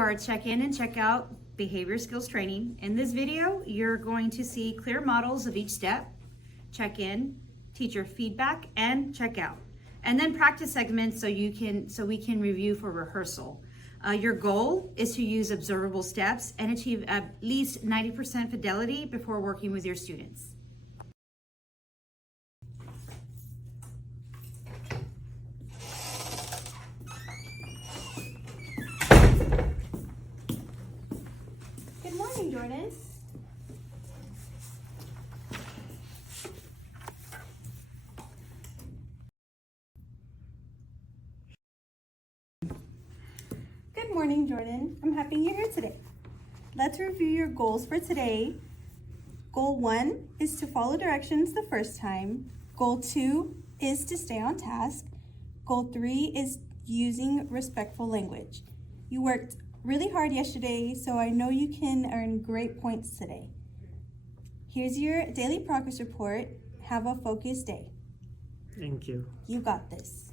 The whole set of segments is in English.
our check-in and check-out behavior skills training. In this video, you're going to see clear models of each step, check-in, teacher feedback, and check-out. And then practice segments so we can review for rehearsal. Your goal is to use observable steps and achieve at least 90% fidelity before working with your students. Good morning, Jordan. Good morning, Jordan. I'm happy you're here today. Let's review your goals for today. Goal 1 is to follow directions the first time. Goal 2 is to stay on task. Goal 3 is using respectful language. You worked really hard yesterday, so I know you can earn great points today. Here's your daily progress report. Have a focused day. Thank you. You got this.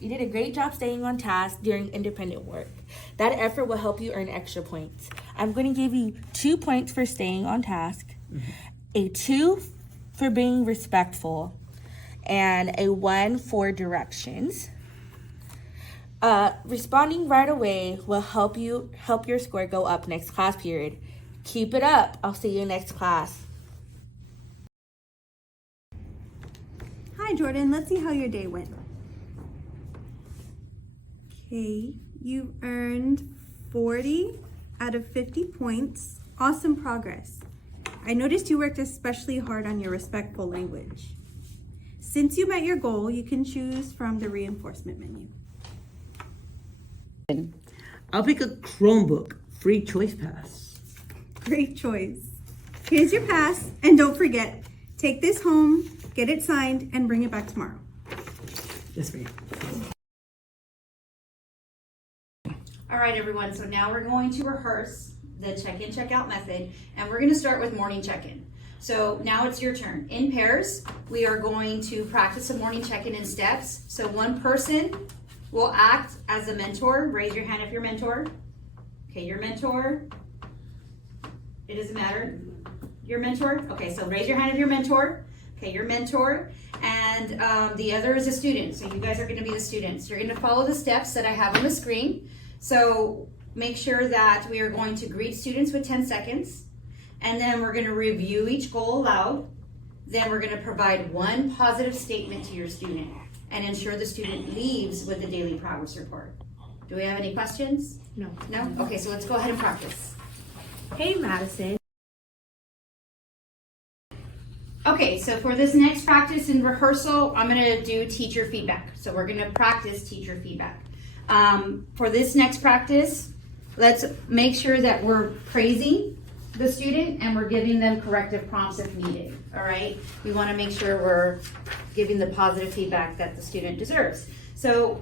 You did a great job staying on task during independent work. That effort will help you earn extra points. I'm going to give you 2 points for staying on task, a 2 for being respectful, and a 1 for directions. Responding right away will help your score go up next class period. Keep it up. I'll see you next class. Hi, Jordan. Let's see how your day went. Okay, you earned 40 out of 50 points. Awesome progress. I noticed you worked especially hard on your respectful language. Since you met your goal, you can choose from the reinforcement menu. I'll pick a Chromebook, free choice pass. Great choice. Here's your pass, and don't forget, take this home, get it signed, and bring it back tomorrow. Yes, ma'am. All right, everyone, so now we're going to rehearse the check-in, check-out method, and we're gonna start with morning check-in. So now it's your turn. In pairs, we are going to practice a morning check-in in steps. So one person will act as a mentor. Raise your hand if you're mentor. Okay, your mentor. It doesn't matter. Your mentor? Okay, so raise your hand if you're mentor. Okay, your mentor. And the other is a student. So you guys are gonna be the students. You're gonna follow the steps that I have on the screen. So make sure that we are going to greet students with 10 seconds, and then we're going to review each goal aloud. Then we're going to provide one positive statement to your student and ensure the student leaves with the daily progress report. Do we have any questions? No. No? Okay, so let's go ahead and practice. Hey, Madison. Okay, so for this next practice and rehearsal, I'm going to do teacher feedback. So we're going to practice teacher feedback. For this next practice, let's make sure that we're praising the student and we're giving them corrective prompts if needed, all right? We want to make sure we're giving the positive feedback that the student deserves. So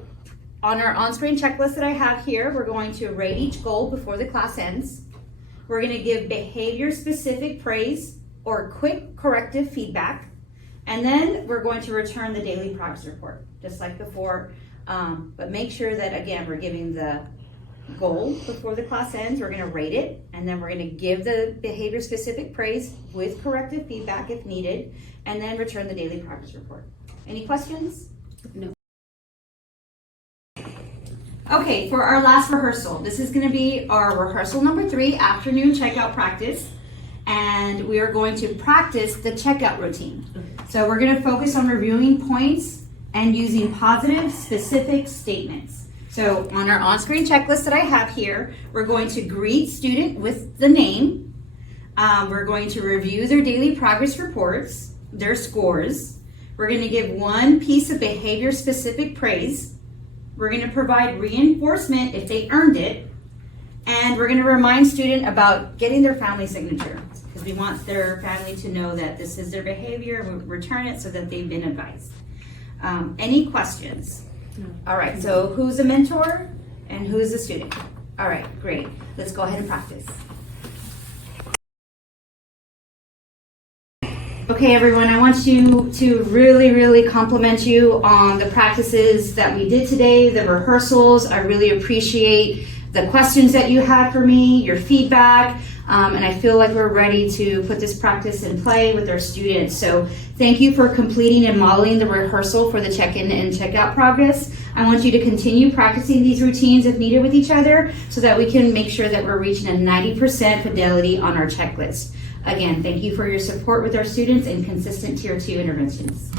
on our on-screen checklist that I have here, we're going to rate each goal before the class ends. We're going to give behavior-specific praise or quick corrective feedback, and then we're going to return the daily progress report, just like before. But make sure that, again, we're giving the goal before the class ends. We're going to rate it, and then we're going to give the behavior-specific praise with corrective feedback if needed, and then return the daily progress report. Any questions? No. Okay, for our last rehearsal, this is going to be our rehearsal number 3, afternoon checkout practice, and we are going to practice the checkout routine. So we're going to focus on reviewing points and using positive, specific statements. So on our on-screen checklist that I have here, we're going to greet student with the name. We're going to review their daily progress reports, their scores. We're going to give one piece of behavior-specific praise. We're going to provide reinforcement if they earned it. And we're going to remind student about getting their family signature, because we want their family to know that this is their behavior. We'll return it so that they've been advised. Any questions? No. All right, so who's a mentor and who's a student? All right, great. Let's go ahead and practice. Okay, everyone, I want you to really compliment you on the practices that we did today, the rehearsals. I really appreciate the questions that you had for me, your feedback, and I feel like we're ready to put this practice in play with our students. So thank you for completing and modeling the rehearsal for the check-in and check-out progress. I want you to continue practicing these routines if needed with each other so that we can make sure that we're reaching a 90% fidelity on our checklist. Again, thank you for your support with our students and consistent Tier 2 interventions.